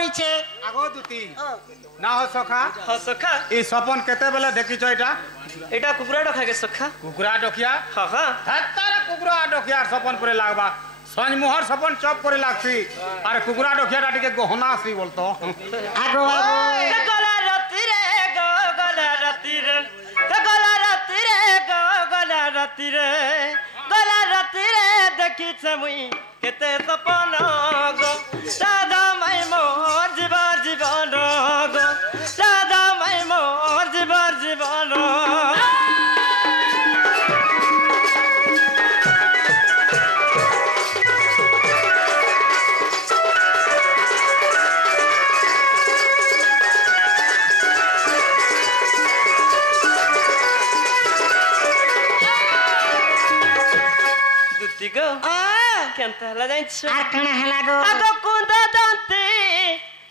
করিছে আগো দুতি না হ সখা হ সখা এই সপন কেতে বেলা দেখিছ এটা এটা কুকুরা ডখাকে সখা কুকুরা ডকিয়া হ্যাঁ হ্যাঁ হাতার কুকুরা ডকিয়া সপন পরে লাগবা সঞ্জ মোহর সপন চপ করে লাগছি আর কুকুরা ডকিয়াটা টিকে গহনা আসি বলতো আগো গলা রাতি রে গলা রাতি রে গলা রাতি রে গলা রাতি রে গলা রাতি রে দেখিছ মুই কেতে সপন গো রাধা মাই মোর জীবন জীবন গো রাধা মাই মোর জীবন জীবন গো কেনতা হলা জানিছ আর কানা হেলা গো আগ কুন্দ দন্তে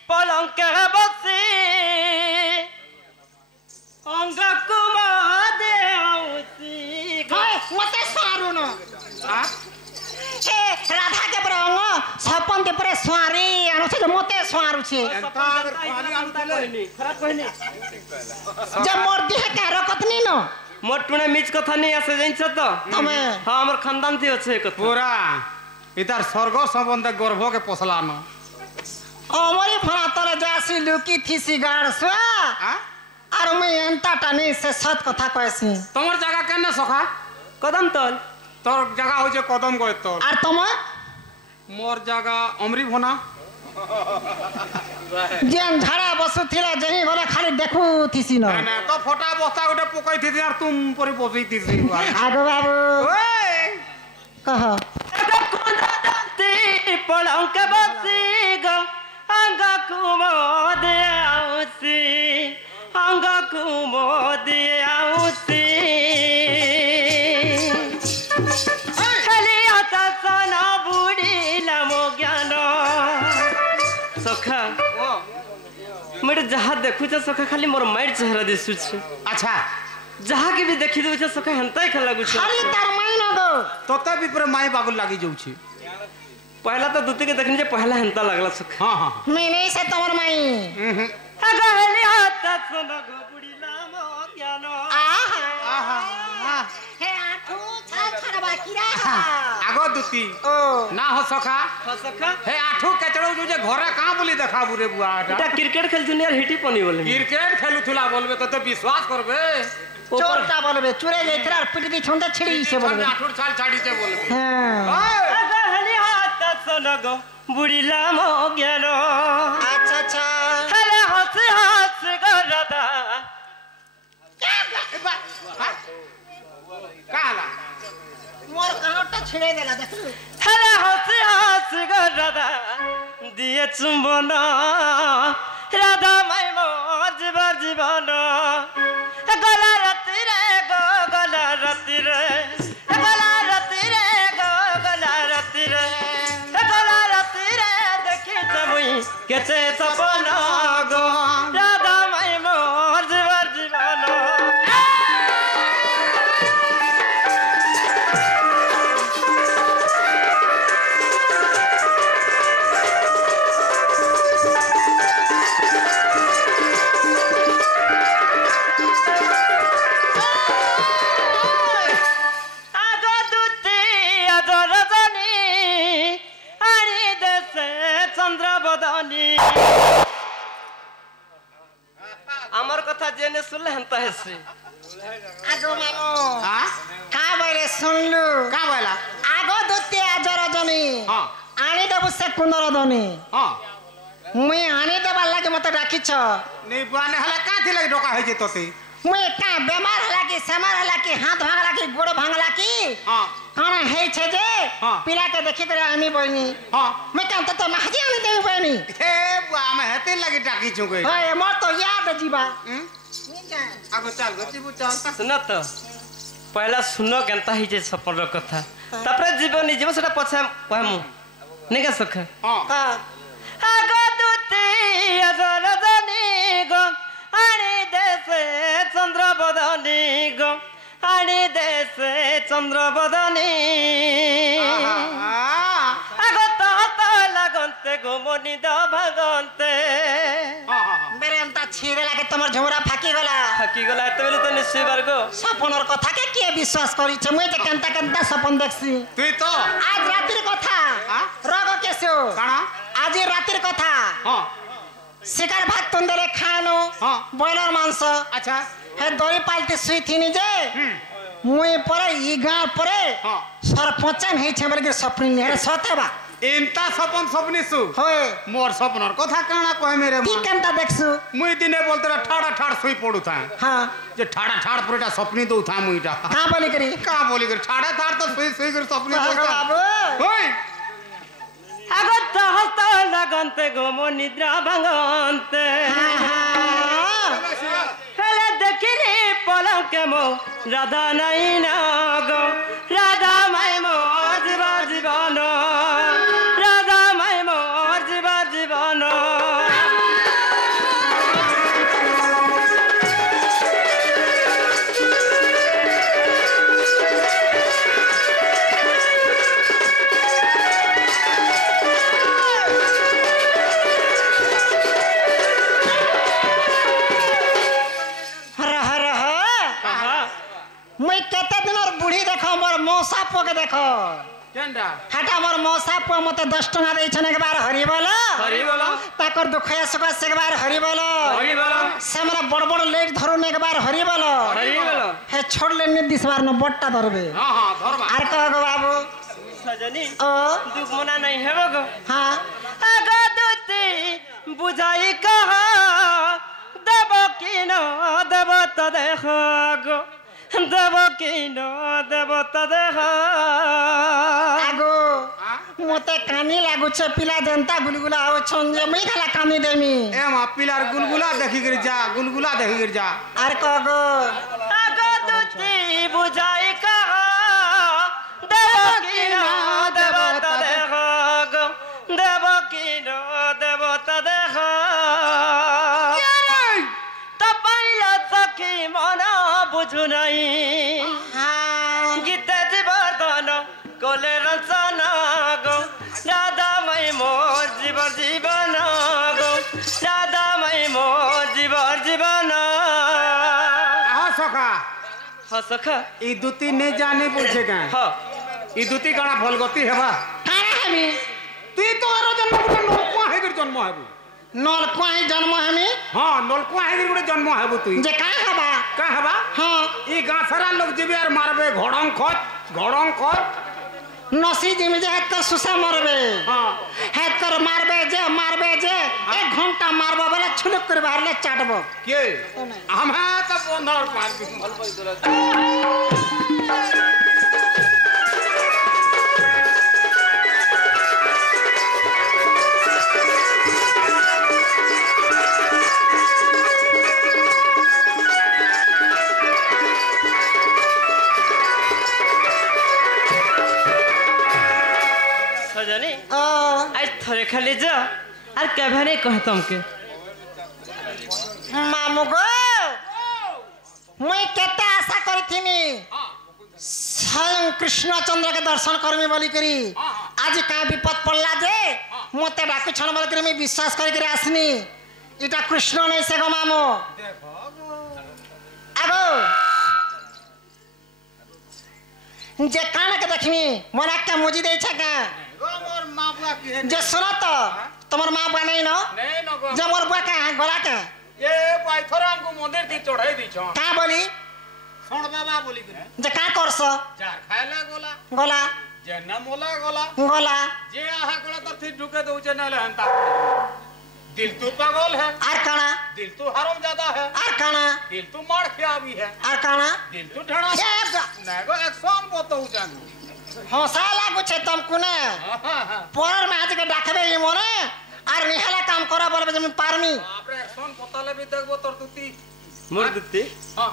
পলঙ্কে বসি অঙ্গ কুমদে আউসি মতে সারু ন এ রাধা কে রঙ সপন কে পরে সোয়ারি আনুছে মতে সোয়ারুছে খারাপ কইনি যে মোর দেহে কার কতনি ন মোর টুনে মিছ কথা নেই আছে জানিছ তো তুমি হ্যাঁ আমার খানদান থি আছে কথা পুরা ইতার স্বর্গ সম্বন্ধে গর্ভকে পোষলানো অমরি ফনা তলে যাসি লুকি থিসি গাড় সোয়া আর মুই এন্তা টানি সে সত কথা কইছি তোমার জায়গা কেন সখা কদম তল তোর জায়গা হচ্ছে কদম গয় তোর আর তোমার মোর জায়গা অমরি ভনা যেন ঝাড়া বসু থিলা যেহি গলে খালি দেখু থিসি ন না তো ফটা বস্তা গোটে পকাই থিছি আর তুম পরে বসেই থিছি আগো বাবু ওই কহ কুন্দ দন্তে পলঙ্কে বসি গো অঙ্গ কুমদে আউসি অঙ্গ কুমদে আউসি খালি হাতা সনা বুড়িলাম জ্ঞান সখা মেরে যাহা দেখুছ সখা খালি মোর মাইর চেহারা দিশুছে আচ্ছা যাহা কে भी দেখি দেউছ সখা হেনতাই খেলা লাগুছ খালি তার মাই ন গো তোতে भी पूरे माई बागुल लागी जाउछि पहला तो दूती के देखनी जे पहला हेनता लागला सखा हां हां মেনে সে তোমার মাই अगली हाथ सुन गो बुढ़ीला मो ज्ञान আহা आहा হে আঠু ছাল ছাড়া বাকি রা আগো দুতি ও না हो सखा सखा हे आठू केचड़ो जो जे घरे कहां बोली देखा बुरे बुआ এটা ক্রিকেট খেলছুনি আর হিটি পনি বলে क्रिकेट खेलुथुला बोलबे तो विश्वास करबे চোরটা বলবে চুরে যাইতরা আর পিটি ছন্দে ছিড়িছে বলবে आठूर छाल छाड़ीছে बोलबे হ্যাঁ अगली हाथ सुन गो बुढ़ीला मो ज्ञान আচ্ছা আচ্ছা हले हंस हंस गरदा काला মোর কানটা ছিড়ে দেলা দেখু हले हंस हंस गरदा दिए चुंबन राधा माई मोर जीवन जीवन गला राती रे गला राती रे गला राती रे गला राती रे गला राती रे देखी तमुई केते सपना गो राधा माई मोर जीवन जीवन আগো দুতি আদর জানি আনি দেশে চন্দ্র বদনি আমার কথা জেনে শুনলে হেনতা হেসি আগো মামু हां কা বলে শুনলু का बोला আগো দতে আজর জনি हां আনি দেবু সে কুন্দর দনি हां মুই আনি দেবার লাগে মতে ডাকিছ नहीं बुआने हला का थी लगी डोका है जे तोते মুই কা বেমার হলা কি সেমার হলা কি হাত ভাঙলা কি গোড় ভাঙলা কি हां কারণ হেইছে যে হ্যাঁ। পিলাকে দেখি করে আনি বইনি हां মুই কাম তো মাঝি আনি দেই বইনি हे बुआ में हेते लगी टाकी छुके হয় মোর তো ইয়াদ ଯିବା आगो चल गची चल सुन तो पहला सुन केनता ही जे सपन कथा तापरे जीवन जीव सेटा पछे कहमु नेका सख हां আগো দুতি আদর জানি গো আনি দেশে চন্দ্র বদনি গো আনি দেশে চন্দ্র বদনি আগো তো লাগন্তে গোমনি দা ভাগন্তে मेरे अंता छीरे लागे तमर झुमरा फाकी गला ফাঁকি গলা এত বেলে তো নিশ্চয় পারগো सपनर कथा के किए विश्वास करिছে मुई जे केनता केनता सपन देखसी তুই তো आज रातिर कथा रग केसो কানা आज रातिर कथा হ্যাঁ शिकार भात तुंदरे खानो हाँ। बॉयलर मांस আচ্ছা हे दरी पालते सुई थिनी जे मुई परे ई गां परे हाँ। सरपंचन हे छे बोले के सपनी नेरे सतेबा এনতা স্বপন স্বপ্নিসু होय মোর স্বপ্নর কথা কানা কয় মেরে ती মা केनता देखसु মুই দিনে বলতে ঠাড়া ঠাড় শুই পড়ুথা हां যে ঠাড়া ঠাড় পুরোটা স্বপ্নি দউথা মুইটা का बोली करी কা বলি করে ঠাড়া ঠাড় তো শুই শুই করে স্বপ্নি দউথা बाबू ওই আগত হস্ত লাগন্তে গোমনি দা ভাগন্তে হেলে দেখিলি পলক কেমো রাধা নাই না গো রাধা মাই মোর জীবন রাধা মাই মোর জীবন रह रह मुई केते दिन और बूढ़ी देखो मोर मौसा पो के देखो কেনটা हाटा मोर मौसा पो मते 10 टका दे छन एक बार हरि बोलो হরি বল ताकर दुखया सुख से एक बार हरि बोलो হরি বল से हमरा बड़ बड़ लेट धरुन एक बार हरि बोलो হরি বল हे छोड़ ले नि दिस बार न बट्टा धरबे হ্যাঁ হ্যাঁ ধরবা आर कह गो बाबू সজনী ओ দুঃখ মনা নাই হেব গো हां আগদতি বুঝাই কহ দেব কি ন দেব ত দেখ গো দেব কি ন দেব ত দেখ आगो मते कानी लागु छ पिला जनता गुलगुला आउ छन जे मैं खाला कानी देमी এ মা পিলার গুলগুলা দেখি করে যা গুলগুলা দেখি করে যা आर कह गो আগদতি বুঝাই কহ দেব কি ন দেব ত দেখ গো দেব কি ন দেব ত দেখ তপাইল সখী মন বুঝু নাই हां গীতে জীবন কোলে রচন গো রাধা মাই মোর জীবন গো রাধা মাই মোর জীবন আহ সখা হসখা ই দুতি নে জানি বুঝে কা হ ই দুতি কানা ভলগতি হেবা काना हमी তুই তো আরো জন্ম গুটে নলকুয়া হেগির জন্ম হেবু नल कोई जन्म हमी হ্যাঁ নলকুয়া হেগির গুটে জন্ম হেবু তুই जे का हबा কা হেবা हां ই গাঁ সারা লোক যাবে আর মারবে ঘড়ং খত नसी जिम जे हेत कर सुसा मरबे হ্যাঁ हेत कर मारबे जे 1 घंटा मारबो बेले छुलुक कर बाहरले चाटबो কে আমা তো বন্ধর পার ভাল পাই তোরা সজনী ओ আজ থরে খালি যা আর কেভে নেই কহে তমকে मामू गो मुई केते आशा करथिनी स्वयं कृष्णचंद्र के दर्शन करमी बोली करी आज का विपद पड़ला जे मते डाकु छन बोली करी मैं विश्वास करी करी आसनी इटा कृष्ण नहीं से गो मामू आगो जे कान के देखमी मोरा के मुजी दे छ का মোর মা বুয়া কি হে जे सुनो तो তোমার মা বানাই ন নেই নগো যে মোর বুয়া का गला के এ পাইথর আমকো মন্দির দি চড়াই দিছ का बोली শোন বাবা বলি করে जे का करस যার খাইলা গোলা गला যে না মোলা গোলা गला যে আহা গোলা তো ঠিক ঢুকে দউছে নালে হন্তা दिल तू पागल है आर काना दिल तू हराम ज्यादा है आर काना दिल तू मार खिया भी है आर काना दिल तू ढड़ा नेगो एक्शन बताऊ जानू हंसा लागु छे तुमको ने पर में आज के डाकबे ई मोने आर निहला काम करा बोलबे जे पारमी आपरे एक्शन पताले भी देखबो तोर तुती मोर दुती हां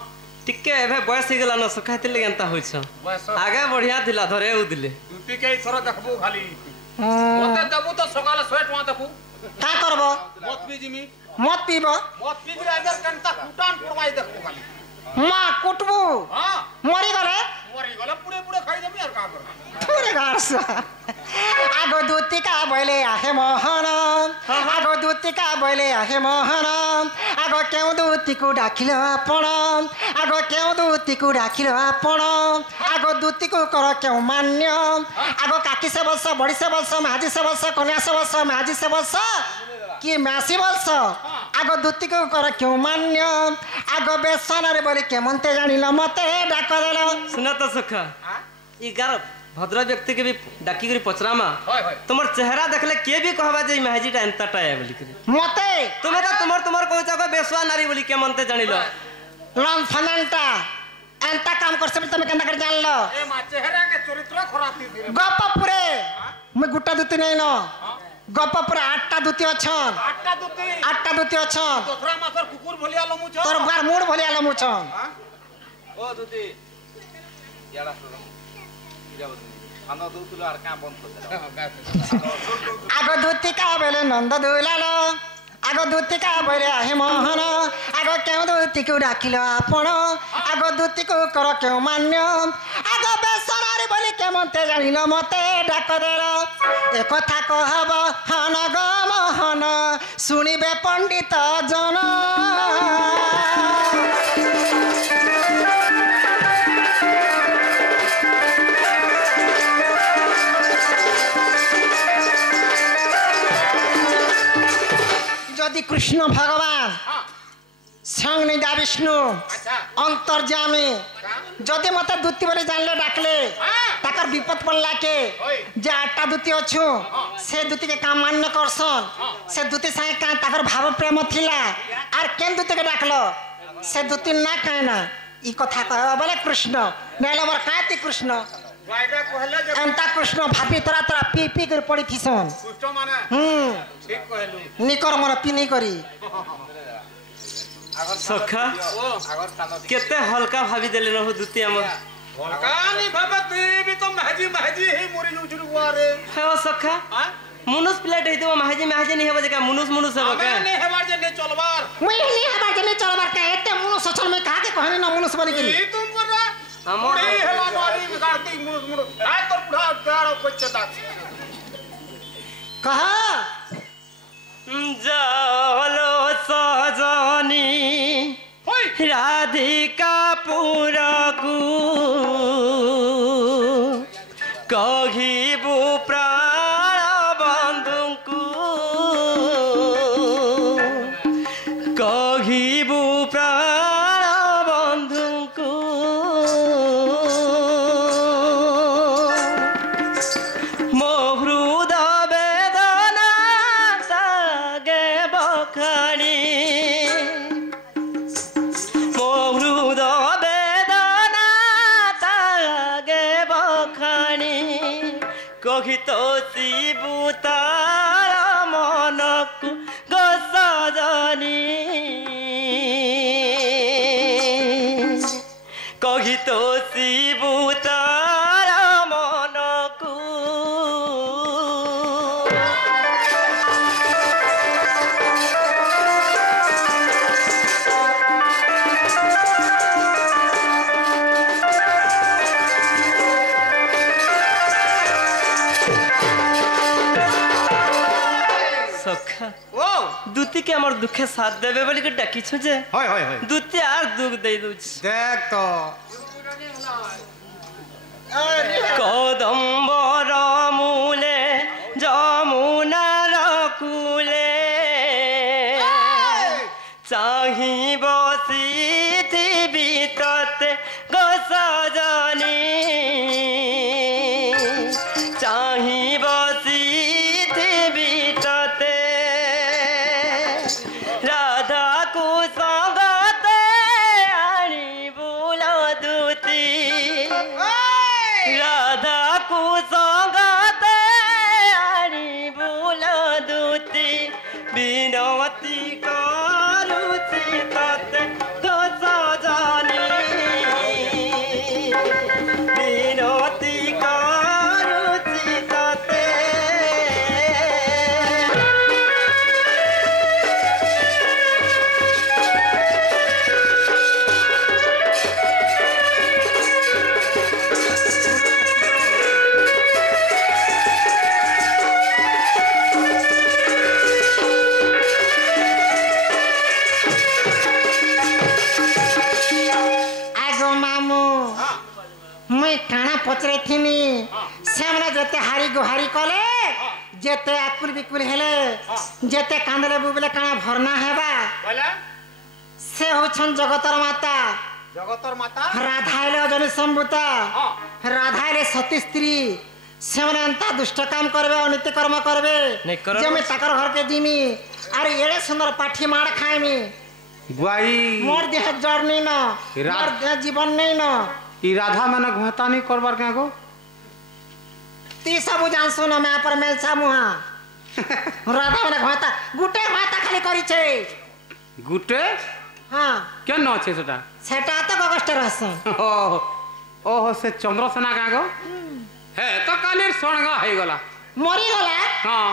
टिके एभे बयस गला न सखाइते लगेंता होइछ बस आगे बढ़िया थिला धरे उदिले तुती के थोड़ा देखबो खाली मते देबो तो सकाले स्वेट मा देखू का करबो मत पी जिमी मत पीबो मत पी रे अगर कंता कुटान पुरवाई देखबो खाली मा कुटबू हां मरी गले मरी गले पूरे पूरे खाई देबी और का कर पूरे गास आगो दूतिका बोले आहे मोहन आगो दूतिका बोले आहे मोहन आगो क्यों दूती को डाकिल आपण आगो क्यों दूती को डाकिल आपण आगो दूती को कर क्यों मान्य आगो काकी से बस बड़ी से बस माझी से बस कन्या से बस माझी से बस कि मैसी बस आगो दूती को कर क्यों मान्य आगो बेसन रे बोले केमंते जानिल मते डाक देलो सुना तो सखा ई गार भद्र व्यक्ति के भी डाकी करी पचरामा तुमर चेहरा देखले के भी कहबा जे महाजीटा एंताटा है बोली करी मते तुमे तो तुमर कहू जाको बेसवा नारी बोली के मनते जानिलो लम फनंटा एंता काम करसे तुम केंदा कर जानलो ए मा चेहरा के चरित्र खराब थी गपपुरे मैं गुट्टा दूती नहीं न गपपुरे आठटा दूती अछन आठटा दूती अछन दोसरा मासर कुकुर भलिया लमु छ तोर बार मूड भलिया लमु छन ओ दूती याडा खाना दूतुल आर का बंद आगो दूती का बेले नंद दुलालो आगो दूती का बोले आहे मोहन आगो क्यों दूती को डाकिल आपण आगो दूती को कर क्यों मान्य आगो बेसरारी बोली के मते जानिल मते डाक देलो ए कथा कहब हन ग मोहन सुनिबे पंडित जन यदि कृष्ण भगवान संगनिदा विष्णु अंतर्जामी जदि मत दूती बोले जानले डाकले ताकर विपद पड़ला के जे आठटा दूती अच्छु से दूती के काम मान्य करसन से दूती संगे का ताकर भाव प्रेम थिला आर केन दूती के डाकलो से दूती ना कहना ई कथा कह बोले कृष्ण नेले मोर काती कृष्ण वाइडा कहले जे अंता कृष्ण भाभी तोरा तोरा पी पी कर पड़ी थिसन कुष्ट माने ठीक कहलु निकर मोर पी नहीं करी सखा केते हल्का भाभी देले रहु दूती हम हल्कानी भगवती भी तो महजी महजी ही मोरी जुजुरु वारे हे ओ सखा मुनुस प्लेट हेतो महाजी महाजी नहीं हेबे का मुनुस मुनुस हेबे का नहीं हेबार जे ने चलबार मैं नहीं हबार जने चलबार का एते मुनु सचल में कहा के कहनी ना मुनुस बनी करी ई तुम कररा हमर ई हेला नारी बिगाड़ती मुनुस आ तो बुढ़ा गाड़ो बच्चा कहा जालो सजनी राधिका पुरकु कहिबु प्राण बंधुकु कहिबु प्राण बंधुकु मो हृदय वेदना तागे बखानी मो हृदय वेदना तागे बखानी कही तो शिबु तार मनकु गसजनी कही तो शिबु तार मनकु सखा ओ दूती के हमर दुखे साथ देबे बोली के डाकी छु जे होय होय होय दूती आर दुख दे दूछ देख तो कदम्बर मूले जमुनार कूले चाहि बसिथिबि तते गसजनी चाहि बसिथिबि तते राधा को संगते आनी बुल दूती राधा को संगते आनी बुल दूती बिनती करुची तते गसजनी बिनती करुची तते पचरे थीनी सेमने जेते हारी गुहारी कले जेते आकुल बिकुल हेले जेते कांदले बुबले काना भरना हेबा बोला से होछन जगतर माता जगतर माता राधा हेले जने संभूता राधा हेले सती स्त्री सेमने अंता दुष्ट काम करबे अनित्य कर्म करबे नहीं करो। जे मैं ताकर घर के जिमी अरे एड़े सुंदर पाठी मार खाइमी गुआई मोर देह जड़ नहीं न मोर देह जीवन नहीं न ई राधा माने घुता नहीं करबार क्या गो ती सब जान सुन मैं पर मेलसा मुहा राधा माने घुता गुटे घुता खाली करी छे गुटे हां क्या न छे सेटा सेटा तो गगस्ट रहसन ओहो ओहो से चंद्रसेना क्या गो हे तो कालीर सोणगा हे गला मरी गला हां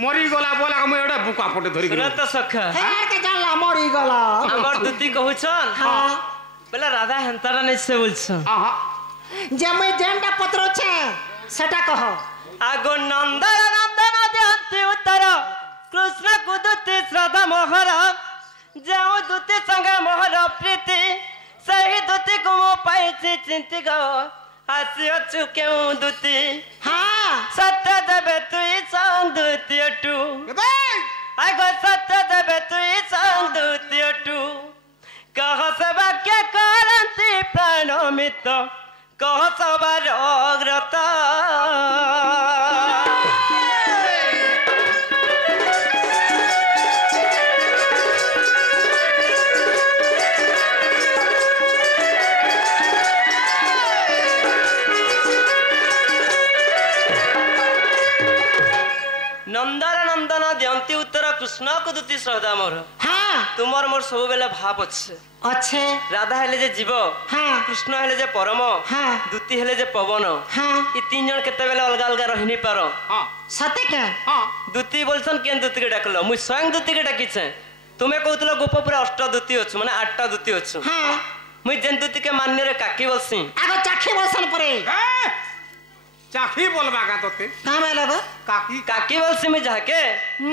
मरी गला बोला मैं एडा बुका फोटे धरी सुन तो सखा हे के जानला मरी गला हमर दुती कहउछन हां बोला राधा हेंतारा नहीं से बोलछन आहा जे मैं जेंडा पत्र छे सेटा कह आगो नंदन नंदन देंती उत्तर कृष्ण कुदुती श्रद्धा मोहर जाऊ दुती संग मोहर प्रीति सही दुती को मो पाइछि चिंति गो आसी अछु केउ दुती हां सत्य देबे तुई संदुती टू आगो सत्य देबे तुई संदुती टू कह सब वाक्य करंती प्राणमित कह सबर अग्रता नंदन नंदन दियंती उत्तर कृष्ण को दुती श्रद्धा मोर हां तुमर मोर सब बेले भाव अच्छे अच्छे राधा हेले जे जीव हां कृष्ण हेले जे परम हां दुती हेले जे पवन हां ये तीन जन केते बेले अलग अलग रहिनी पारो हां सते के हां दुती बोलसन केन दुती के डाकलो मुई स्वयं दुती के डाकी छे तुमे कहतलो गोपपुर अष्ट दुती अछि माने आठटा दुती अछि हां मुई जेन दुती के मान्य रे काकी बलसी आगो चाखी बसन परे चाखी बोलबा का तोते का में लगो काकी काकी बलसी में जाके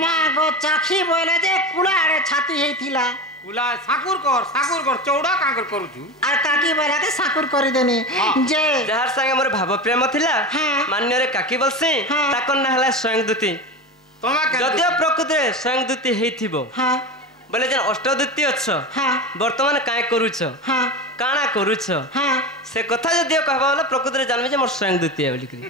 माँ गो चाखी बोले जे कुलारे छाती हेथिला कुला साकुर कर चौड़ा काकर करू छु और काकी बोला के साकुर करी देनी जे जहार संगे मोर भाव प्रेम थिला हाँ। मान्य रे काकी बलसी हाँ। ताकन ना हला स्वयं दुती तोमा के जदियो प्रकृति रे स्वयं दुती हेथिबो हां बोले जन अष्टदुती अच्छ हां वर्तमान काय करूछ हां काना करूछ हां से कथा जदियो कहबा बोले प्रकृति रे जानबे जे मोर स्वयं दुती बोली करी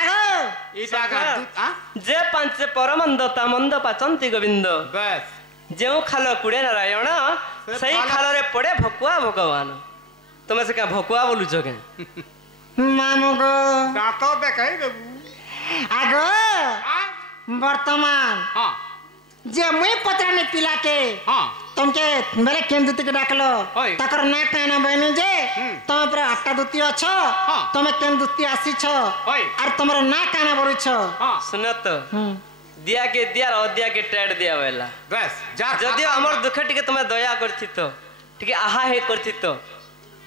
आगो ईटा का आ जे पांच परमंद तामंद पाचंती गोविंद बस जेउ खालो कुड़े नारायण से सही खालो- खालो रे पड़े भकुआ भगवान तुम से क्या भकुआ बोलुछ के मामू गो दांतो देखाई देबू आगो आ वर्तमान हां जे मुई पत्राने पिला के हां तुमके मेरे केम दुती के डाकलो होय। तकर ना कहना बहनी जे तुम पर आठटा दुती अछ तुम केम दुती आसी छ होय। और तुमरो ना कहना बरु छ हां सुनत दिया के दिया और दिया के टेड दिया वेला बस जा जदियो हमर दुख टिके तुम दया करथि तो टिके आहा हे करथि तो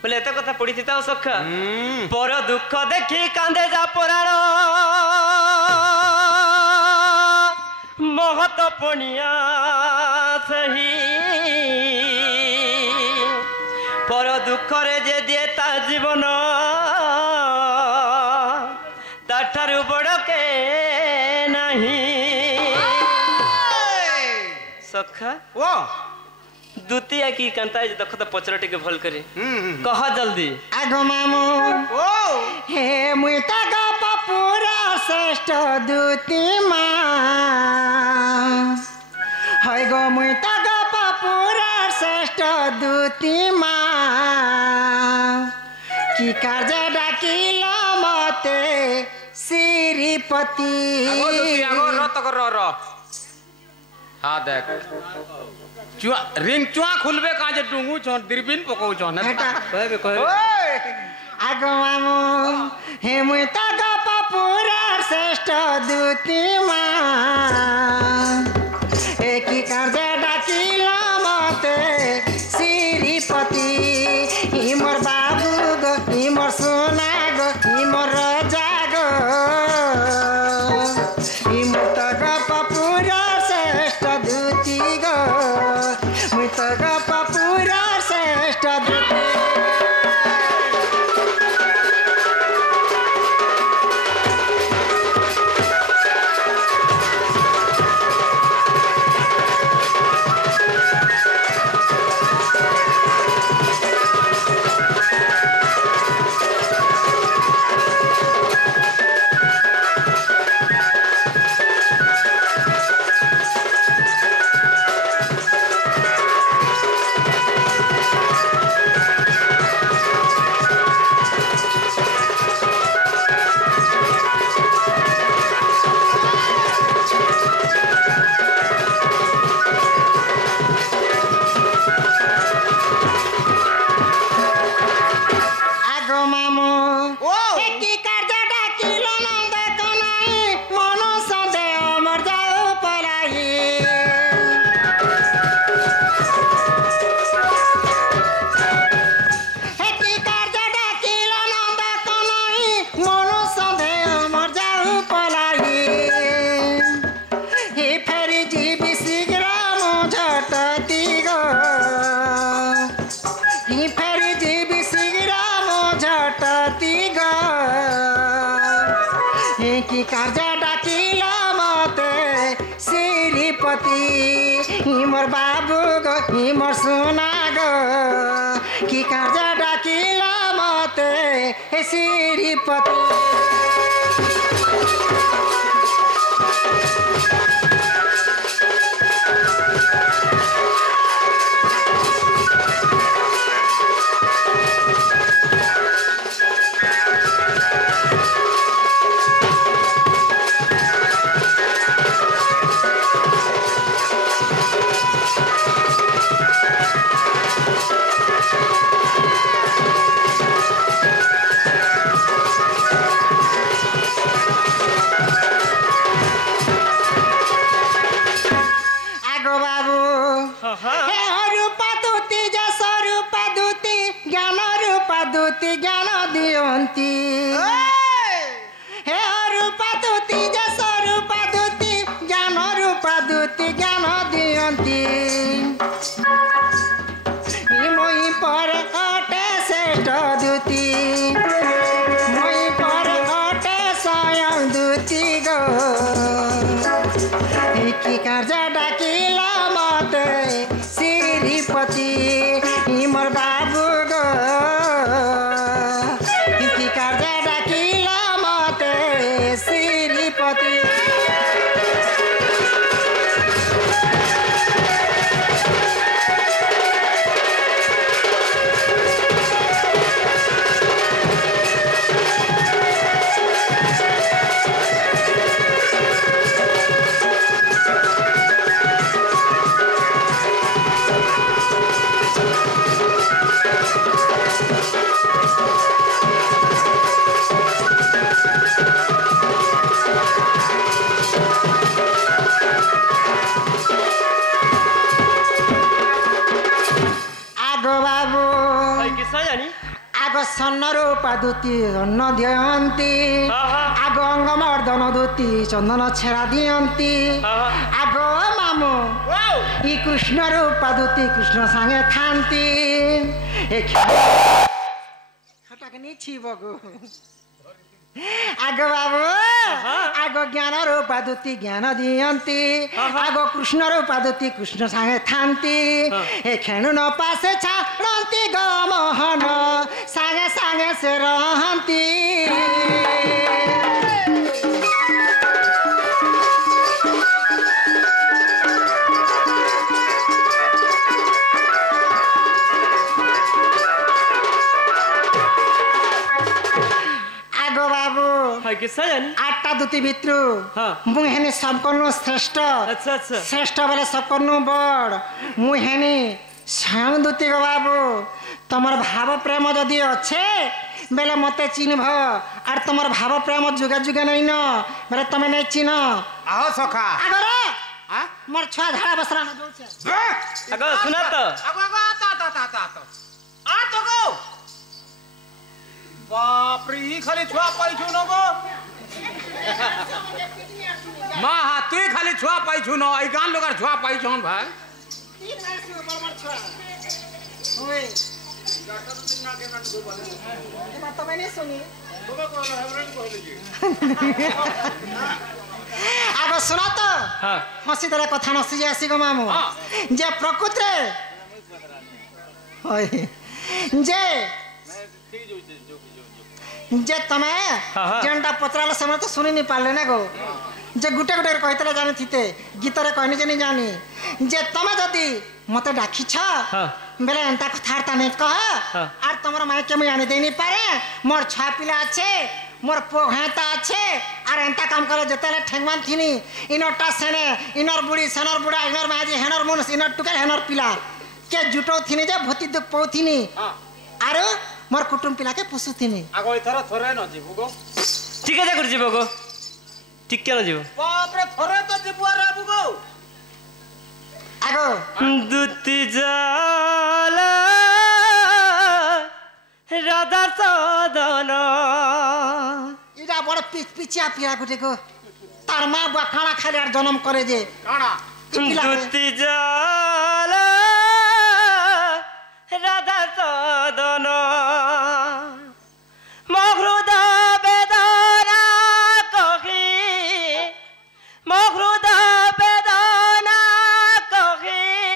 बोले एते कथा पड़ी थी ता सख पर दुख देखी कांदे जा पुराण महत पणिया सही पर दुख रे जे दिए ता जीवन ताठारु बड़ के नहीं सखा ओ द्वितीय की कंता देख तो पचर टिके भल करी कह जल्दी आगो मामू ओ हे मुई त गप पूरा श्रेष्ठ दुती मा है गो मुई त गप पूरा श्रेष्ठ दुती मा की कार्य डाकिल मते श्रीपति आगो दुती आगो रत कर र हां देख चुआ रिंग चुआ खुलबे का जे डुंगू छ दिरबिन पकौ छ ना हेटा। कहबे कहबे ओए आगो मामू हे मुई त गप पूरा श्रेष्ठ दुती मा एकी कार्य डाकिल मते श्रीपति हि मोर बाबू गो हि मोर सोना गो हि मोर राजा गो हि मोर त गप पूरा श्रेष्ठ दुती गो मुई त गप पूरा श्रेष्ठ दुती কি কার্য ডাকিল মতে শ্রীপতি মোর বাবু গো মোর সোনা গো কি কার্য ডাকিল মতে শ্রীপতি জ্ঞান দিয়ন্তি হে রূপা দুতি যে স্বরূপা দুতি জ্ঞান রূপা দুতি জ্ঞান দিয়ন্তি মই পরে অটে শ্রেষ্ঠ দুতি মই পরে অটে স্বয়ং দুতি গো কি কার্য ডাকিল মতে শ্রীপতি মোর বাবু গো কি কার্য ডাকিল মতে শ্রীপতি স্বর্ণ রূপা দুতি অন্ন দিয়ন্তি আগ অঙ্গমর্দন দুতি চন্দন ছেড়া দিয়ন্তি আগ মামু ই কৃষ্ণ রূপা দুতি কৃষ্ণ সাঙ্গে থান্তি এটাকে নিচ্ছি বগু আগ বাবু আগ জ্ঞান রূপা দুতি জ্ঞান দিয়ন্তি আগ কৃষ্ণ রূপা দুতি কৃষ্ণ সাঙ্গে থান্তি এ খেণু ন পাশে ছাড়ন্তি গ মোহন সাঙ্গে সাঙ্গে সে রহন্তি আটটা দুতি ভিতর মু হেনি সবকর্ণু শ্রেষ্ঠ শ্রেষ্ঠ বলে সবকর্ণু বড় মু হেনি স্বয়ং দুতি গো বাবু তোমার ভাব প্রেম যদি অছে বেলে মতে চিহ্নব আর তোমার ভাব প্রেম যুগে যুগে নাই ন বেলে তুমি নাই চিহ্ন আহ সখা আগরে মোর ছুয়া ঝাড়া বসরা না যাচ্ছে আগ শুনা তো আ তো গো বাপরে ই খালি ছুয়া পাইছু ন গো মা হা তুই খালি ছুয়া পাইছু ন এই গান লোকার ছুয়া পাইছন ভাই আগ শোনা তো হসি দেলে কথা নসি যে আসি গো মামু যে প্রকৃতিরে যে যে তুমি যেটা পচরাল সময় তো শুনি নি পারলে না গো যে গুটে গুটে কইতলে জানি থিতে গীতরে কইনি জানি জানি যে তুমি যদি মতে ডাকিছ বেলে এন্তা কথাবার্তা নেই কহ আর তোমার মাইকে মুই আনি দেই নি পারে মোর ছয়া পিলা আছে মোর পো হেতা আছে আর এন্তা কাম করে যেতেলে ঠেংমান থিনি ইনরটা সেনে ইনর বুড়ি সেনর বুড়া ইনর মাঝি হেনর মনুষ ইনর টুকে হেনর পিলা কে জুটো থিনি যে ভতি দুঃখ পৌথিনি আর মোর কুটুম পিলাকে পুষুথিনি আগো এথর থরে ন জিবু গো ঠিক আছে করে যাব গো ঠিক কেন যাব বাপরে থরে তো জিবু আর আবু গো আগো দুতি জালা রাধা সদন এটা বড় পিচিয়া পিয়া গুটে গো তার মা বা খানা খালি আর জন্ম করে যে কানা দুতি জালা